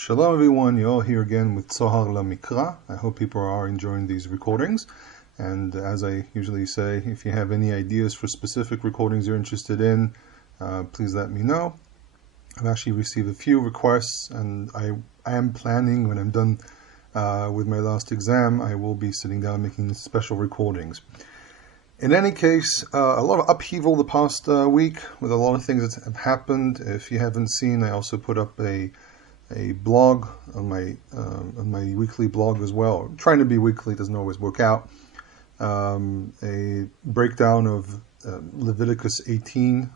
Shalom everyone, you're all here again with Tzohar LaMikra. I hope people are enjoying these recordings. And as I usually say, if you have any ideas for specific recordings you're interested in, please let me know. I've actually received a few requests, and I am planning, when I'm done with my last exam, I will be sitting down making special recordings. In any case, a lot of upheaval the past week with a lot of things that have happened. If you haven't seen, I also put up a blog on my weekly blog as well. I'm trying to be weekly, doesn't always work out. A breakdown of Leviticus 18,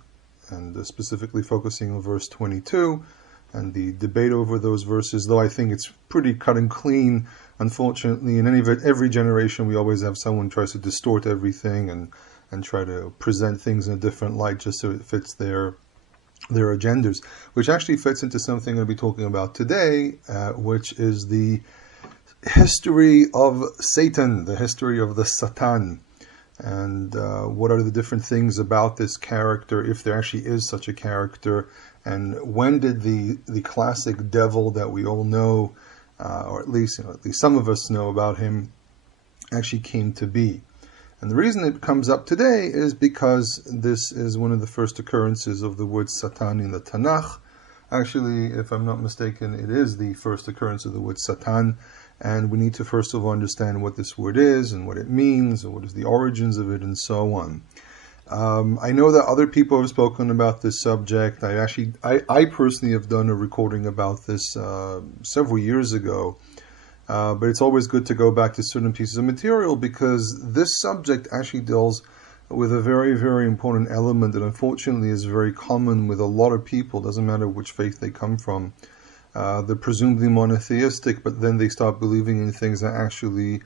and specifically focusing on verse 22 and the debate over those verses, though I think it's pretty cut and clean. Unfortunately, in every generation, we always have someone who tries to distort everything and try to present things in a different light just so it fits their agendas, which actually fits into something I'm going to be talking about today, which is the history of Satan, the history of the Satan, and what are the different things about this character, if there actually is such a character, and when did the classic devil that we all know, or at least some of us know about him, actually came to be. And the reason it comes up today is because this is one of the first occurrences of the word Satan in the Tanakh. Actually, if I'm not mistaken, it is the first occurrence of the word Satan, and we need to first of all understand what this word is and what it means, and what is the origins of it, and so on. I know that other people have spoken about this subject. I personally have done a recording about this several years ago. But it's always good to go back to certain pieces of material, because this subject actually deals with a very, very important element that unfortunately is very common with a lot of people. Doesn't matter which faith they come from. They're presumably monotheistic, but then they start believing in things that actually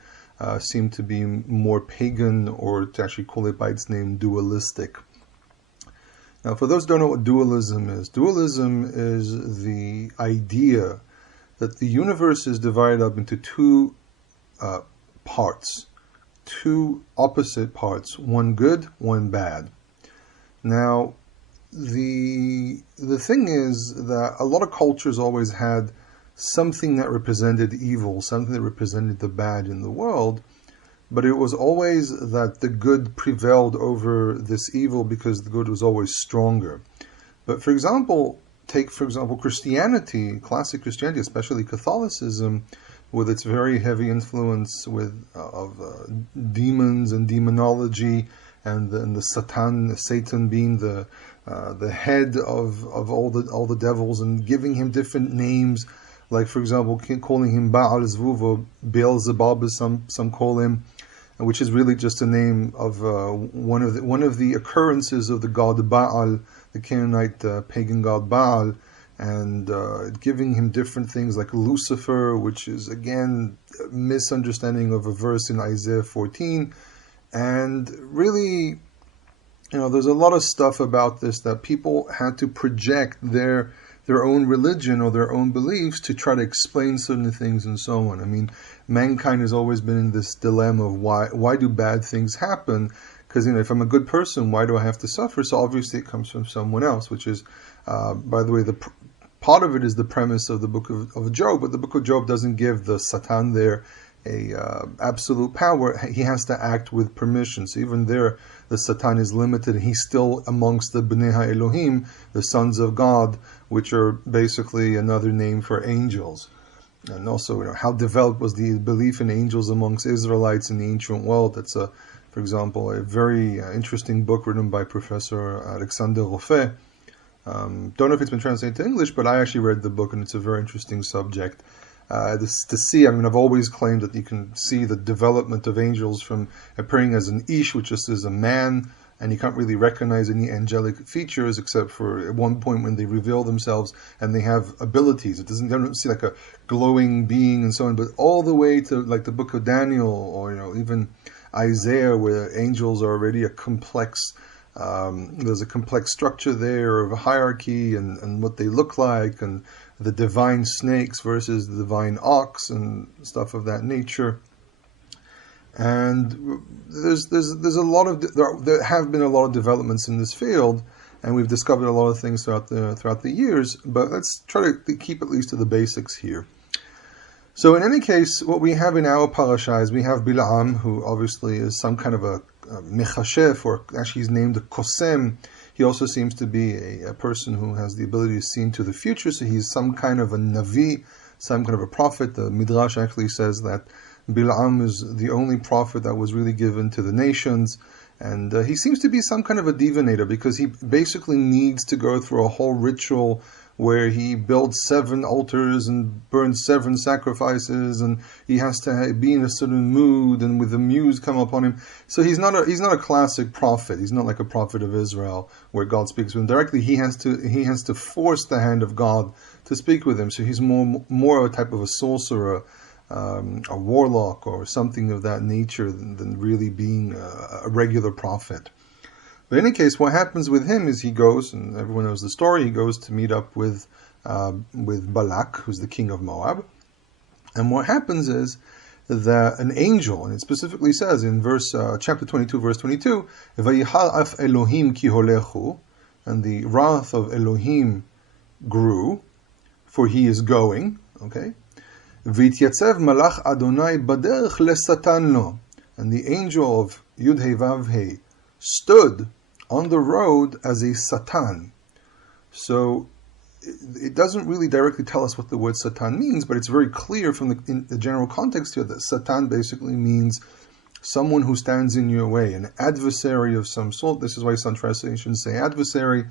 seem to be more pagan, or to actually call it by its name, dualistic. Now, for those who don't know what dualism is the idea that the universe is divided up into two parts, two opposite parts, one good, one bad. Now, the thing is that a lot of cultures always had something that represented evil, something that represented the bad in the world, but it was always that the good prevailed over this evil because the good was always stronger. But for example, take Christianity, classic Christianity, especially Catholicism, with its very heavy influence of demons and demonology, and the Satan being the head of all the devils, and giving him different names, like for example calling him Baal Zvuv, or Beelzebub as some call him, which is really just a name of one of the occurrences of the god Baal, the Canaanite pagan god Baal, and giving him different things like Lucifer, which is again a misunderstanding of a verse in Isaiah 14. And really, there's a lot of stuff about this that people had to project their own religion or their own beliefs to try to explain certain things and so on. I mean, mankind has always been in this dilemma of why do bad things happen? Because if I'm a good person, why do I have to suffer? So obviously it comes from someone else, which is, by the way, part of it is the premise of the book of Job, but the book of Job doesn't give the Satan there a absolute power. He has to act with permission. So even there, the Satan is limited. He's still amongst the Bnei HaElohim, the sons of God, which are basically another name for angels. And also, how developed was the belief in angels amongst Israelites in the ancient world? That's for example, a very interesting book written by Professor Alexander Roffet. Don't know if it's been translated to English, but I actually read the book, and it's a very interesting subject. To see, I've always claimed that you can see the development of angels from appearing as an ish, which just is a man, and you can't really recognize any angelic features except for at one point when they reveal themselves and they have abilities. It don't see like a glowing being and so on, but all the way to like the book of Daniel, or even Isaiah, where angels are already a complex. There's a complex structure there of a hierarchy and what they look like, and the divine snakes versus the divine ox and stuff of that nature. And there have been a lot of developments in this field, and we've discovered a lot of things throughout the years, but let's try to keep at least to the basics here. So in any case, what we have in our parasha is we have Bila'am, who obviously is some kind of a mechashef, or actually he's named a kosem. He also seems to be a person who has the ability to see into the future, so he's some kind of a navi, some kind of a prophet. The Midrash actually says that Bila'am is the only prophet that was really given to the nations, and he seems to be some kind of a divinator, because he basically needs to go through a whole ritual where he builds 7 altars and burns 7 sacrifices, and he has to be in a certain mood, and with the muse come upon him. So he's not a classic prophet. He's not like a prophet of Israel where God speaks with him directly. He has to force the hand of God to speak with him. So he's more a type of a sorcerer, a warlock, or something of that nature than really being a regular prophet. But in any case, what happens with him is he goes, and everyone knows the story, he goes to meet up with Balaq, who's the king of Moab. And what happens is that an angel, and it specifically says in chapter 22, verse 22, Vayihar af Elohim ki holechu, and the wrath of Elohim grew, for he is going, okay? V'yityatzeb malach Adonai baderech lesatan lo, and the angel of Yud Hei Vav Hei stood on the road as a Satan. So it doesn't really directly tell us what the word Satan means, but it's very clear from in the general context here that Satan basically means someone who stands in your way, an adversary of some sort. This is why some translations say adversary.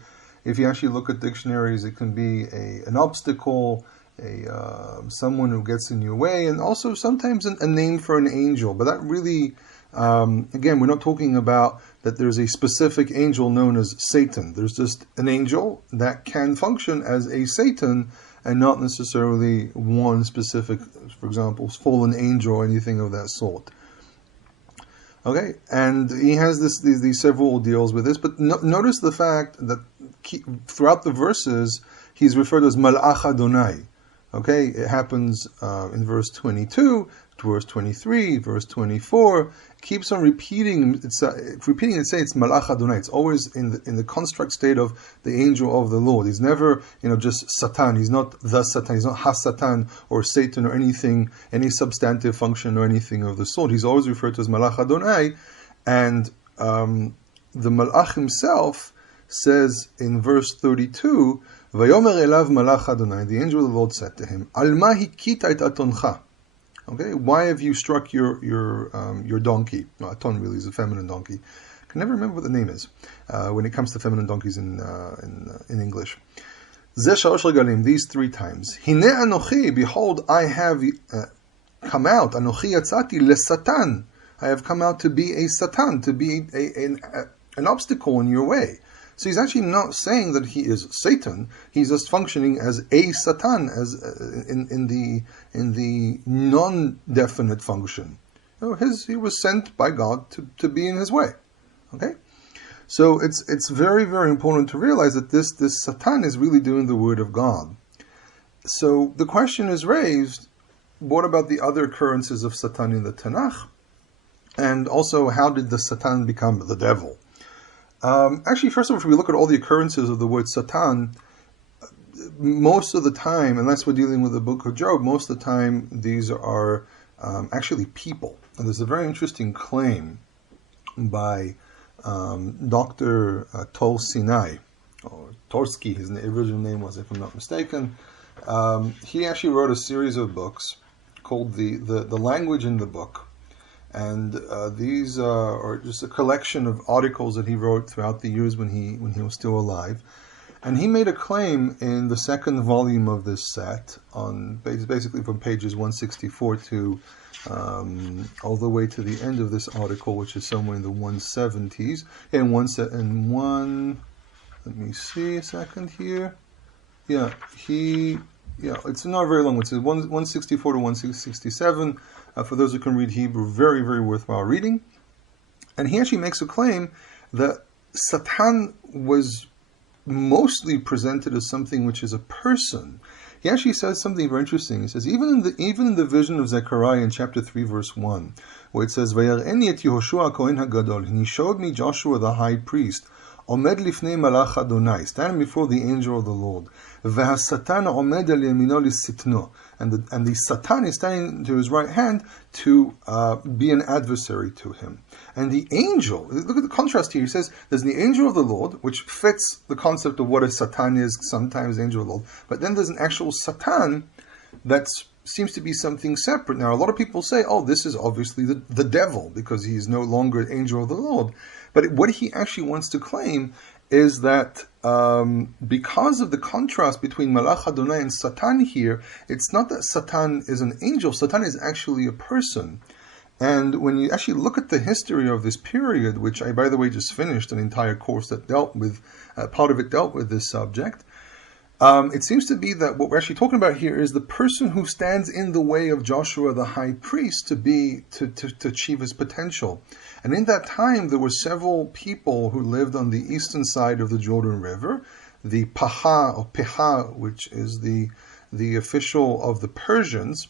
If you actually look at dictionaries, it can be an obstacle, someone who gets in your way, and also sometimes a name for an angel. But that really, again, we're not talking about that there's a specific angel known as Satan. There's just an angel that can function as a Satan, and not necessarily one specific, for example, fallen angel or anything of that sort. Okay, and he has these several deals with this, but notice the fact that throughout the verses, he's referred to as Malach Adonai. Okay, it happens in verse 22, verse 23, verse 24. It keeps on repeating. It's saying it's Malach Adonai. It's always in the construct state of the angel of the Lord. He's never, just Satan. He's not the Satan. He's not Ha-Satan or Satan or anything, any substantive function or anything of the sort. He's always referred to as Malach Adonai, and the Malach himself says in verse 32. Vayomer elav malach Adonai, the angel of the Lord said to him, Al ma hikita et atoncha. Okay, why have you struck your donkey? No, aton really is a feminine donkey. I can never remember what the name is when it comes to feminine donkeys in English. Zeh shalosh regalim, these 3 times. Hine anochi, behold, I have come out. Anochi yatzati lesatan. I have come out to be a Satan, to be an obstacle in your way. So he's actually not saying that he is Satan. He's just functioning as a Satan, as in the non-definite function. He was sent by God to be in his way. Okay, so it's very, very important to realize that this Satan is really doing the word of God. So the question is raised: what about the other occurrences of Satan in the Tanakh? And also, how did the Satan become the devil? Actually, first of all, if we look at all the occurrences of the word Satan, most of the time, unless we're dealing with the book of Job, most of the time these are actually people. And there's a very interesting claim by Dr. Tol Sinai, or Torsky, his original name was, if I'm not mistaken. He actually wrote a series of books called the Language in the Book. And these are just a collection of articles that he wrote throughout the years when he was still alive. And he made a claim in the 2nd volume of this set, on basically from pages 164 to all the way to the end of this article, which is somewhere in the 170s. Let me see a second here. It's not very long. It's 164 to 167. For those who can read Hebrew, very, very worthwhile reading. And he actually makes a claim that Satan was mostly presented as something which is a person. He actually says something very interesting. He says, even in the vision of Zechariah in chapter 3, verse 1, where it says, Vayar'eni et Yehoshua Kohen HaGadol, and he showed me Joshua the high priest, Omed lifnei malach Adonai, standing before the angel of the Lord. V'hasatan omed al yamino lisitno, and the Satan is standing to his right hand to be an adversary to him. And the angel, look at the contrast here. He says there's the angel of the Lord, which fits the concept of what a Satan is, sometimes angel of the Lord. But then there's an actual Satan that seems to be something separate. Now, a lot of people say, oh, this is obviously the devil, because he's no longer angel of the Lord. But what he actually wants to claim is that because of the contrast between Malach Adonai and Satan here, it's not that Satan is an angel, Satan is actually a person. And when you actually look at the history of this period, which I, by the way, just finished an entire course that dealt with, part of it dealt with this subject, it seems to be that what we're actually talking about here is the person who stands in the way of Joshua the high priest to achieve his potential. And in that time, there were several people who lived on the eastern side of the Jordan River, the Paha or Peha, which is the official of the Persians,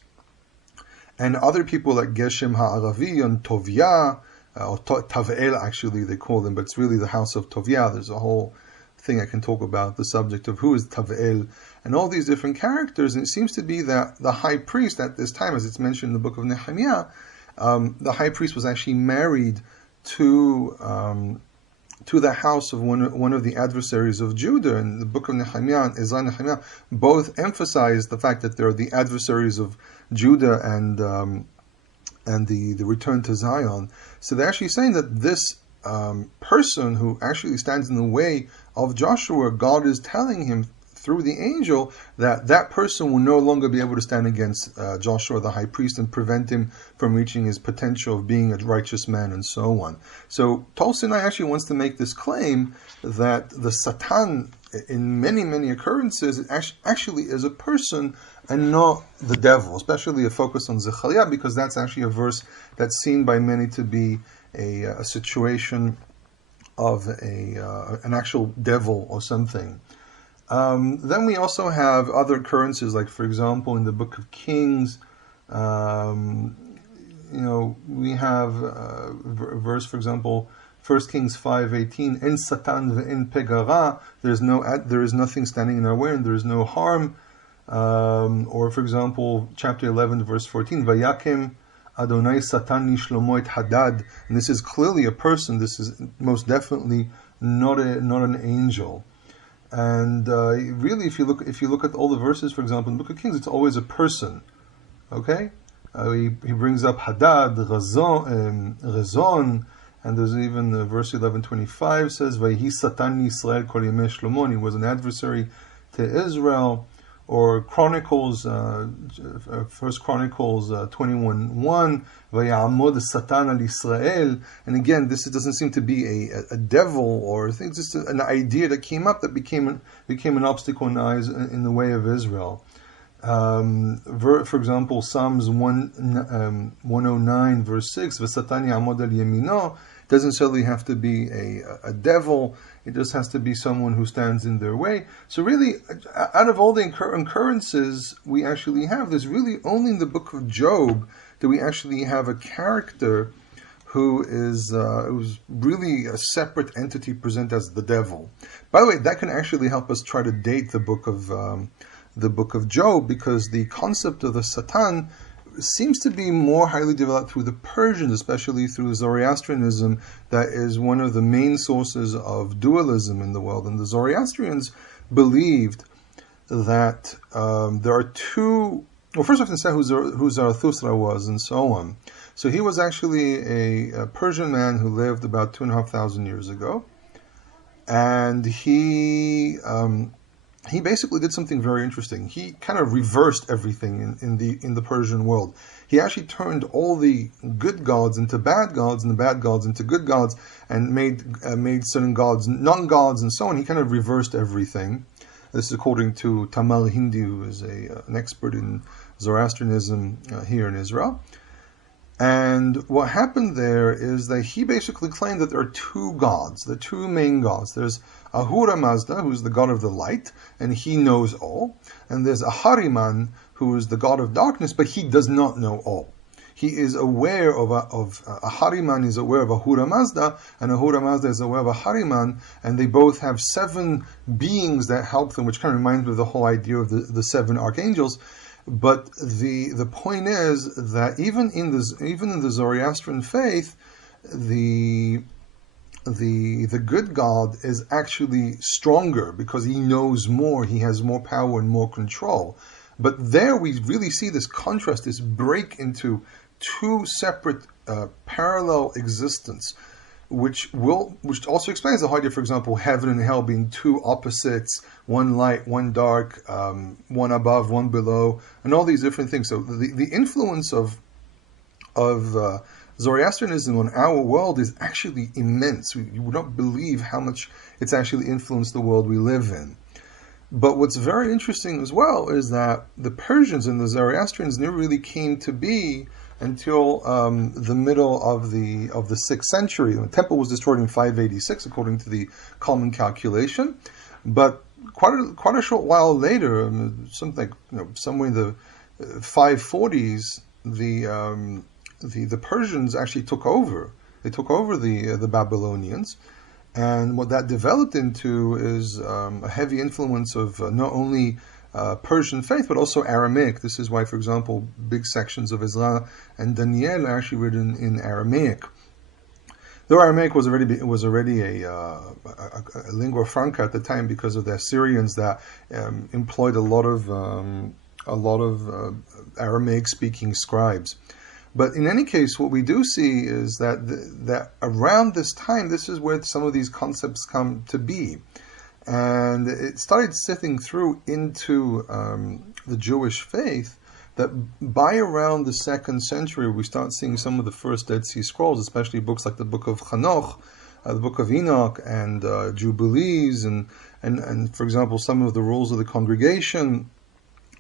and other people like Geshem Ha'aravi and Tovia, or Tavel actually they call them, but it's really the house of Tovia. There's a whole thing I can talk about, the subject of who is Tavel, and all these different characters. And it seems to be that the high priest at this time, as it's mentioned in the book of Nehemiah, the high priest was actually married to the house of one of the adversaries of Judah. And the book of Nehemiah and Ezra and Nehemiah both emphasize the fact that they're the adversaries of Judah and the return to Zion. So they're actually saying that this person who actually stands in the way of Joshua, God is telling him through the angel that person will no longer be able to stand against Joshua the high priest and prevent him from reaching his potential of being a righteous man and so on. So Tol Sinai actually wants to make this claim that the Satan, in many, many occurrences, it actually is a person and not the devil, especially a focus on Zechariah, because that's actually a verse that's seen by many to be a situation of an actual devil or something. Then we also have other occurrences, like for example in the book of Kings, we have a verse, for example, 1 Kings 5:18, En Satan ve'en pegara, there is nothing standing in our way and there is no harm. Or for example, chapter 11, verse 14, Vayakim Adonai Satan Shlomo et Hadad, and this is clearly a person. This is most definitely not an angel. And really, if you look at all the verses, for example, in the Book of Kings, it's always a person. Okay, he brings up Hadad, Rezon, and there's even verse 11:25 says, "Vayhi Satan Yisrael kol yemei Shlomo." And he was an adversary to Israel. Or Chronicles, 1 Chronicles 21:1, "Vayamod Satan al Yisrael." And again, this doesn't seem to be a devil or it's just an idea that came up that became an obstacle in the way of Israel. For example, Psalms 109 verse 6, "V'Satan ya'amod al yamino." Doesn't necessarily have to be a devil. It just has to be someone who stands in their way. So really, out of all the occurrences we actually have, there's really only in the book of Job that we actually have a character who is who's really a separate entity present as the devil. By the way, that can actually help us try to date the book of Job, because the concept of the Satan seems to be more highly developed through the Persians, especially through Zoroastrianism, that is one of the main sources of dualism in the world. And the Zoroastrians believed that there are two. Well, first I have to say who Zarathustra was and so on. So he was actually a Persian man who lived about 2,500 years ago, and he basically did something very interesting. He kind of reversed everything in the Persian world. He actually turned all the good gods into bad gods and the bad gods into good gods, and made certain gods non-gods and so on. He kind of reversed everything. This is according to Tamal Hindi, who is an expert in Zoroastrianism here in Israel. And what happened there is that he basically claimed that there are two gods, the two main gods. There's Ahura Mazda, who's the god of the light, and he knows all. And there's Ahariman, who is the god of darkness, but he does not know all. he is aware of a Hariman is aware of Ahura Mazda, and Ahura Mazda is aware of a Hariman, and they both have 7 beings that help them, which kind of reminds me of the whole idea of the 7 archangels. But the point is that even in the Zoroastrian faith, the good God is actually stronger because he knows more, he has more power and more control. But there we really see this contrast, this break into 2 separate parallel existence, which also explains the idea, for example, heaven and hell being 2 opposites, one light, one dark, one above, one below, and all these different things. So the influence of Zoroastrianism on our world is actually immense. You would not believe how much it's actually influenced the world we live in. But what's very interesting as well is that the Persians and the Zoroastrians never really came to be until the middle of the 6th century. The temple was destroyed in 586, according to the common calculation. But quite a short while later, something like, somewhere in the 540s, the Persians actually took over. They took over the Babylonians. And what that developed into is a heavy influence of not only Persian faith, but also Aramaic. This is why, for example, big sections of Ezra and Daniel are actually written in Aramaic. Though Aramaic was already a lingua franca at the time because of the Assyrians that employed a lot of Aramaic-speaking scribes. But in any case, what we do see is that around this time, this is where some of these concepts come to be. And it started sifting through into the Jewish faith that by around the 2nd century, we start seeing some of the first Dead Sea Scrolls, especially books like the Book of Hanoch, the Book of Enoch, and Jubilees, and for example, some of the rules of the congregation.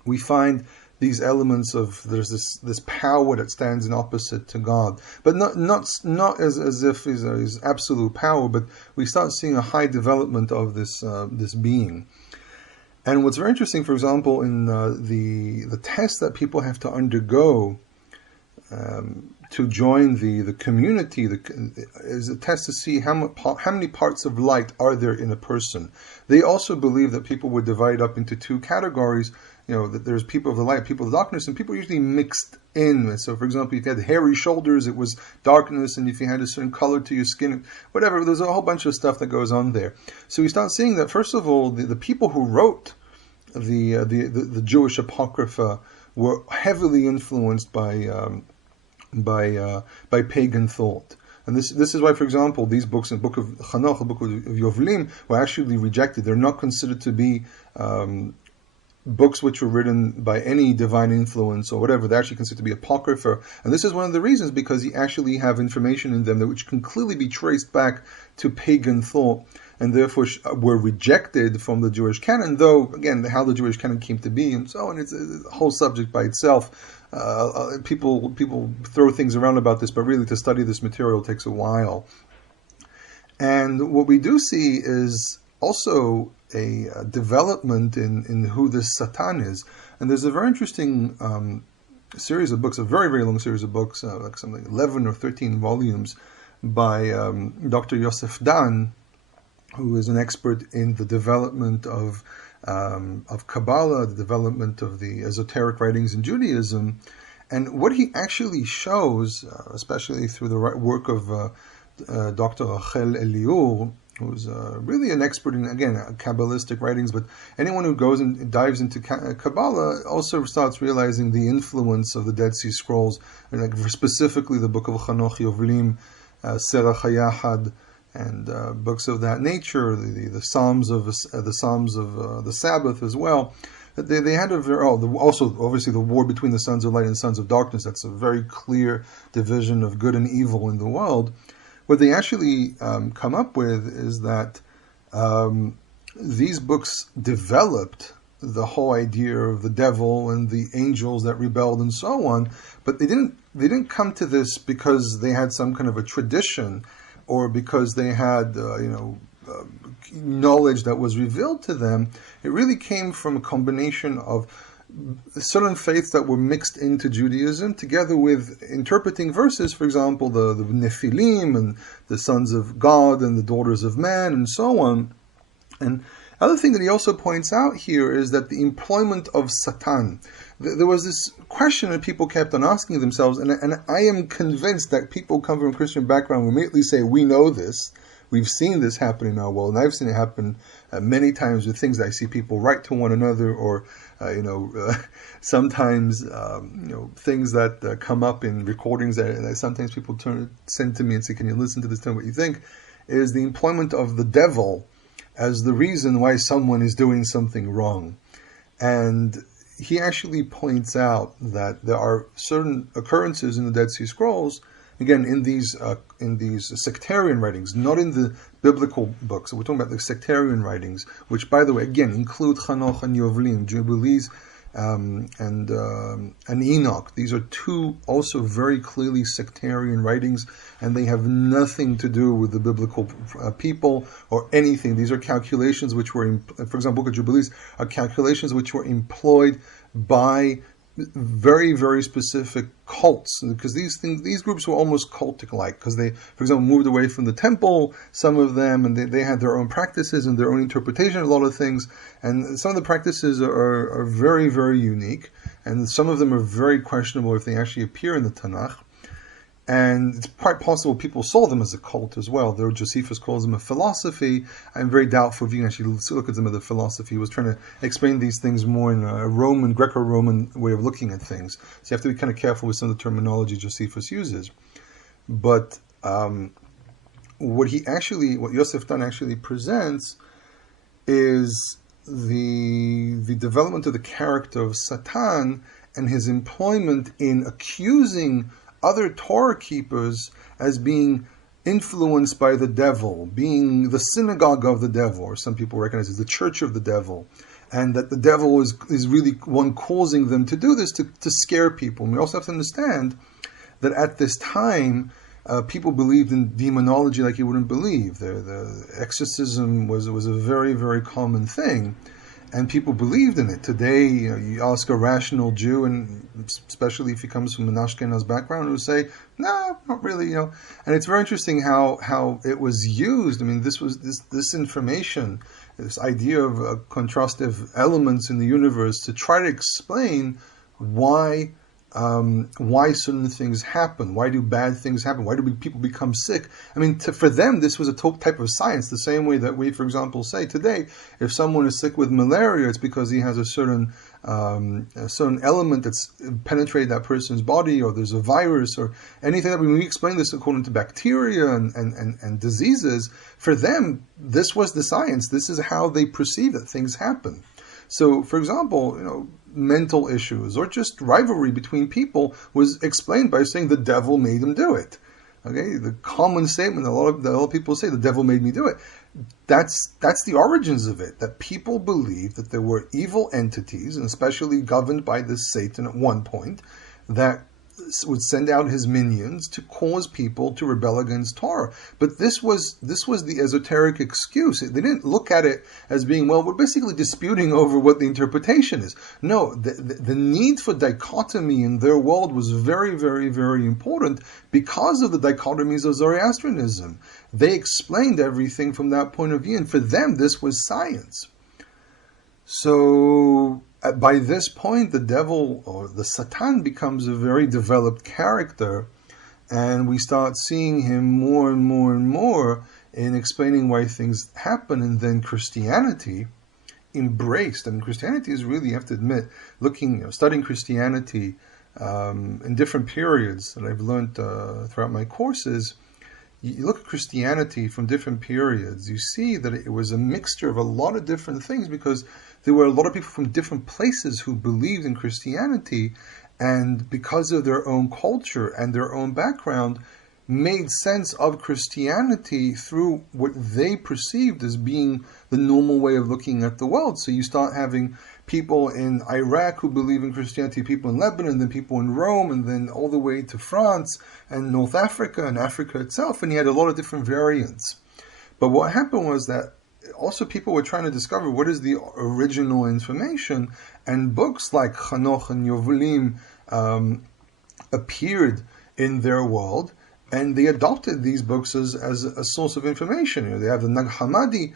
We find these elements of there's this power that stands in opposite to God, but not as if is absolute power, but we start seeing a high development of this being. And what's very interesting, for example, in the test that people have to undergo to join the community, is a test to see how many parts of light are there in a person. They also believe that people were divided up into 2 categories. That there's people of the light, people of the darkness, and people usually mixed in. So, for example, if you had hairy shoulders, it was darkness, and if you had a certain color to your skin, whatever, there's a whole bunch of stuff that goes on there. So we start seeing that, first of all, the people who wrote the Jewish Apocrypha were heavily influenced by pagan thought. And this is why, for example, these books, the Book of Hanoch, the Book of Yovlim, were actually rejected. They're not considered to be books which were written by any divine influence or whatever. They're actually considered to be apocrypha. And this is one of the reasons, because you actually have information in them which can clearly be traced back to pagan thought, and therefore were rejected from the Jewish canon, though, again, how the Jewish canon came to be and so on, it's a whole subject by itself. People throw things around about this, but really to study this material takes a while. And what we do see is also a development in who this Satan is. And there's a very interesting series of books, a very, very long series of books, like something 11 or 13 volumes, by Dr. Yosef Dan, who is an expert in the development of Kabbalah, the development of the esoteric writings in Judaism. And what he actually shows, especially through the work of Dr. Rachel Eliur, who's really an expert in, again, Kabbalistic writings, but anyone who goes and dives into Kabbalah also starts realizing the influence of the Dead Sea Scrolls, and like specifically the Book of Hanoch, Yovlim, Serach HaYachad, and books of that nature, the Psalms of the Sabbath as well. They had also obviously the war between the sons of light and sons of darkness. That's a very clear division of good and evil in the world. What they actually come up with is that these books developed the whole idea of the devil and the angels that rebelled and so on, but they didn't come to this because they had some kind of a tradition or because they had knowledge that was revealed to them. It really came from a combination of certain faiths that were mixed into Judaism, together with interpreting verses, for example, the Nephilim and the sons of God and the daughters of man and so on. And other thing that he also points out here is that the employment of Satan. There was this question that people kept on asking themselves, and I am convinced that people come from a Christian background will immediately say, we know this. We've seen this happen in our world, and I've seen it happen many times with things that I see people write to one another, or sometimes things that come up in recordings that sometimes people send to me and say, "Can you listen to this? Tell me what you think." Is the employment of the devil as the reason why someone is doing something wrong, and he actually points out that there are certain occurrences in the Dead Sea Scrolls. Again, in these sectarian writings, not in the biblical books. So we're talking about the sectarian writings, which, by the way, again include Chanoch and Yovlim, Jubilees, and Enoch. These are two also very clearly sectarian writings, and they have nothing to do with the biblical people or anything. These are calculations which were, for example, Book of Jubilees are calculations which were employed by very, very specific cults, because these groups were almost cultic-like, because they, for example, moved away from the temple, some of them, and they had their own practices and their own interpretation of a lot of things, and some of the practices are very, very unique, and some of them are very questionable if they actually appear in the Tanakh. And it's quite possible people saw them as a cult as well. Though Josephus calls them a philosophy, I'm very doubtful if you can actually look at them as a philosophy. He was trying to explain these things more in a Greco-Roman way of looking at things. So you have to be kind of careful with some of the terminology Josephus uses. But what Yosef Dan actually presents is the development of the character of Satan and his employment in accusing other Torah keepers as being influenced by the devil, being the synagogue of the devil, or some people recognize as the church of the devil, and that the devil is really one causing them to do this to scare people. And we also have to understand that at this time, people believed in demonology like you wouldn't believe. The exorcism was a very, very common thing. And people believed in it. Today, you ask a rational Jew, and especially if he comes from an Ashkenaz background, who say, "No, not really." And it's very interesting how it was used. I mean, this information, this idea of contrastive elements in the universe, to try to explain why certain things happen. Why do bad things happen? Why do people become sick? I mean, for them, this was a type of science, the same way that we, for example, say today, if someone is sick with malaria, it's because he has a certain element that's penetrated that person's body, or there's a virus, or anything. When we explain this according to bacteria and diseases, for them, this was the science. This is how they perceive that things happen. So, for example, mental issues or just rivalry between people was explained by saying the devil made him do it. Okay, the common statement that a lot of people say, the devil made me do it. That's the origins of it. That people believed that there were evil entities, and especially governed by this Satan at one point, that would send out his minions to cause people to rebel against Torah. But this was the esoteric excuse. They didn't look at it as being, well, we're basically disputing over what the interpretation is. No, the need for dichotomy in their world was very, very, very important because of the dichotomies of Zoroastrianism. They explained everything from that point of view, and for them, this was science. So by this point, the devil, or the Satan, becomes a very developed character, and we start seeing him more and more and more in explaining why things happen. And then Christianity embraced, and Christianity is really, you have to admit, studying Christianity in different periods that I've learned throughout my courses. You look at Christianity from different periods, you see that it was a mixture of a lot of different things, because there were a lot of people from different places who believed in Christianity, and because of their own culture and their own background, made sense of Christianity through what they perceived as being the normal way of looking at the world. So you start having people in Iraq who believe in Christianity, people in Lebanon, then people in Rome, and then all the way to France and North Africa and Africa itself, and you had a lot of different variants. But what happened was that also people were trying to discover what is the original information, and books like Chanoch and Yovelim appeared in their world, and they adopted these books as a source of information. They have the Nag Hammadi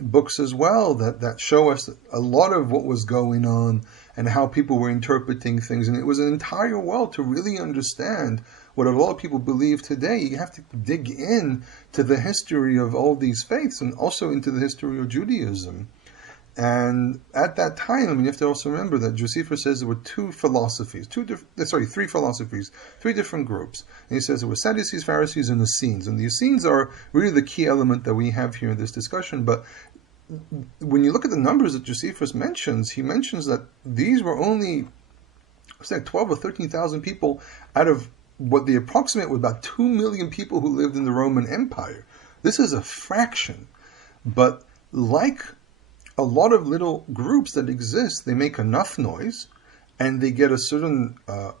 books as well that show us a lot of what was going on and how people were interpreting things. And it was an entire world to really understand what a lot of people believe today. You have to dig in to the history of all these faiths and also into the history of Judaism. And at that time, you have to also remember that Josephus says there were three philosophies, three different groups. And he says there were Sadducees, Pharisees, and Essenes. And the Essenes are really the key element that we have here in this discussion. But when you look at the numbers that Josephus mentions, he mentions that these were only, it's like 12 or 13,000 people out of what the approximate was about 2 million people who lived in the Roman Empire. This is a fraction. But like a lot of little groups that exist, they make enough noise and they get a certain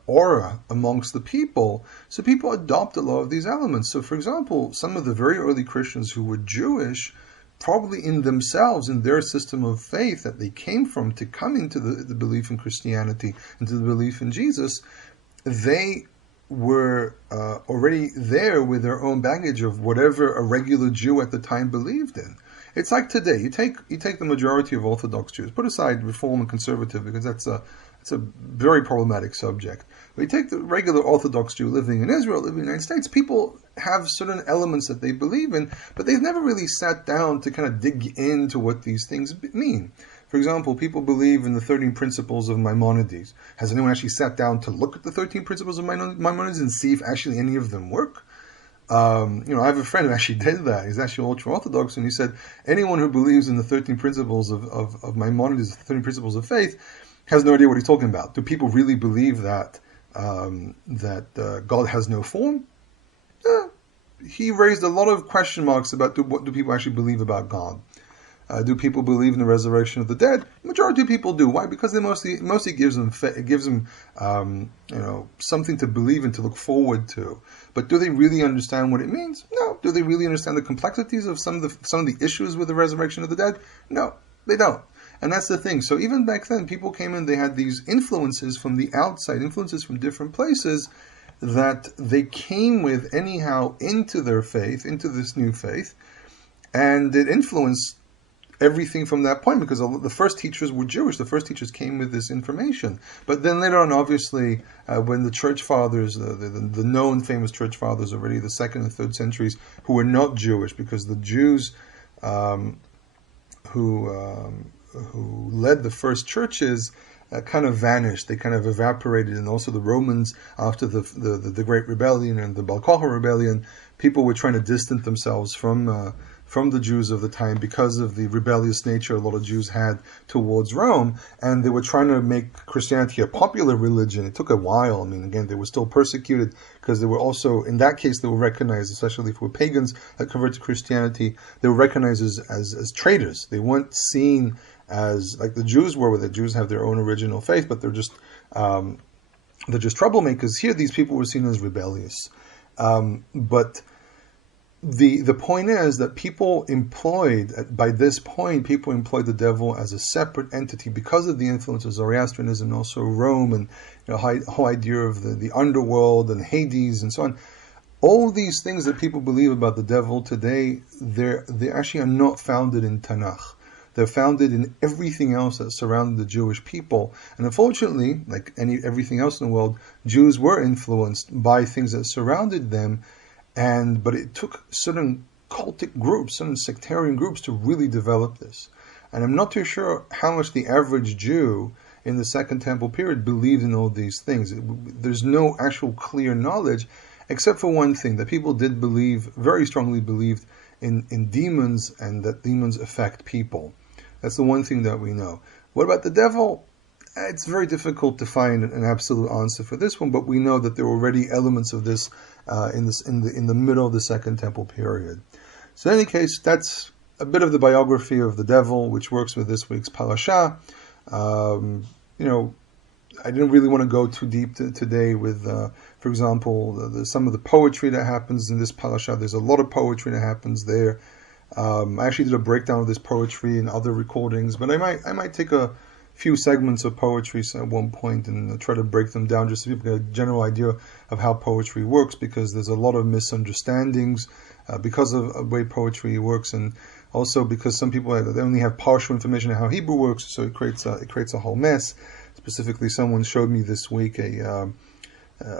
aura amongst the people, so people adopt a lot of these elements. So for example, some of the very early Christians who were Jewish, probably in themselves, in their system of faith that they came from to come into the belief in Christianity, into the belief in Jesus, they were already there with their own baggage of whatever a regular Jew at the time believed in. It's like today. You take the majority of Orthodox Jews, put aside Reform and Conservative because it's a very problematic subject. But you take the regular Orthodox Jew living in Israel, living in the United States, people have certain elements that they believe in, but they've never really sat down to kind of dig into what these things mean. For example, people believe in the 13 principles of Maimonides. Has anyone actually sat down to look at the 13 principles of Maimonides and see if actually any of them work? I have a friend who actually did that. He's actually ultra-Orthodox, and he said anyone who believes in the 13 principles of Maimonides, the 13 principles of faith, has no idea what he's talking about. Do people really believe that God has no form? He raised a lot of question marks about what do people actually believe about God. Do people believe in the resurrection of the dead? Majority of people do. Why? Because they mostly gives them something to believe in, to look forward to. But do they really understand what it means? No. Do they really understand the complexities of some of the issues with the resurrection of the dead? No, they don't. And that's the thing. So even back then, people came in, they had these influences from the outside, influences from different places that they came with anyhow into their faith, into this new faith, and it influenced everything from that point, because the first teachers were Jewish. The first teachers came with this information. But then later on, obviously, when the church fathers, the known famous church fathers already, the 2nd and 3rd centuries, who were not Jewish, because the Jews who led the first churches kind of vanished. They kind of evaporated. And also the Romans, after the Great Rebellion and the Balaq Rebellion, people were trying to distance themselves from the Jews of the time because of the rebellious nature a lot of Jews had towards Rome, and they were trying to make Christianity a popular religion. It took a while. Again, they were still persecuted because they were also, in that case, they were recognized, especially if they were pagans that converted to Christianity, they were recognized as traitors. They weren't seen as like the Jews were, where the Jews have their own original faith, but they're just troublemakers. Here, these people were seen as rebellious. But the point is that by this point, people employed the devil as a separate entity because of the influence of Zoroastrianism and also Rome, and the whole idea of the underworld and Hades and so on. All these things that people believe about the devil today, they actually are not founded in Tanakh. They're founded in everything else that surrounded the Jewish people. And unfortunately, like everything else in the world, Jews were influenced by things that surrounded them. But it took certain cultic groups, certain sectarian groups to really develop this. And I'm not too sure how much the average Jew in the Second Temple period believed in all these things. There's no actual clear knowledge, except for one thing, that people did very strongly believed in demons, and that demons affect people. That's the one thing that we know. What about the devil? It's very difficult to find an absolute answer for this one, but we know that there were already elements of this in the middle of the Second Temple period. So in any case, that's a bit of the biography of the devil, which works with this week's parasha. I didn't really want to go too deep today with, for example, some of the poetry that happens in this parasha. There's a lot of poetry that happens there. I actually did a breakdown of this poetry in other recordings, but I might take a few segments of poetry at one point and try to break them down just so people get a general idea of how poetry works, because there's a lot of misunderstandings because of the way poetry works, and also because some people they only have partial information on how Hebrew works, so it creates a whole mess. Specifically, someone showed me this week a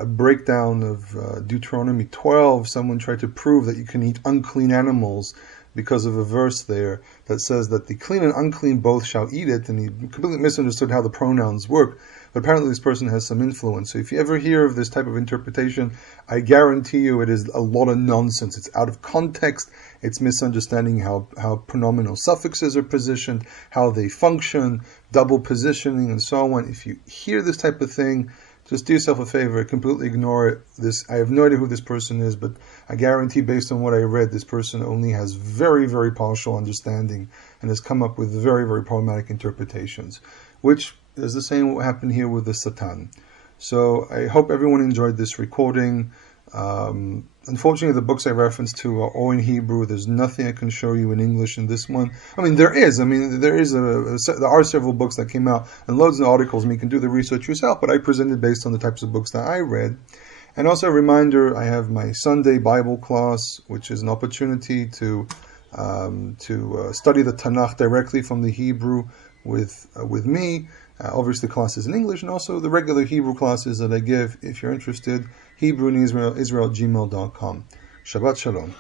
breakdown of Deuteronomy 12. Someone tried to prove that you can eat unclean animals because of a verse there that says that the clean and unclean both shall eat it, and he completely misunderstood how the pronouns work. But apparently this person has some influence. So if you ever hear of this type of interpretation, I guarantee you it is a lot of nonsense. It's out of context. It's misunderstanding how pronominal suffixes are positioned, how they function, double positioning, and so on. If you hear this type of thing, just do yourself a favor, completely ignore it. I have no idea who this person is, but I guarantee based on what I read, this person only has very, very partial understanding and has come up with very, very problematic interpretations, which is the same what happened here with the Satan. So I hope everyone enjoyed this recording. Unfortunately, the books I referenced to are all in Hebrew. There's nothing I can show you in English in this one. There are several books that came out and loads of articles, and you can do the research yourself, but I presented based on the types of books that I read. And also a reminder, I have my Sunday Bible class, which is an opportunity to study the Tanakh directly from the Hebrew with me. Obviously, the class is in English, and also the regular Hebrew classes that I give. If you're interested, Hebrew in Israel, Israel@gmail.com. Shabbat Shalom.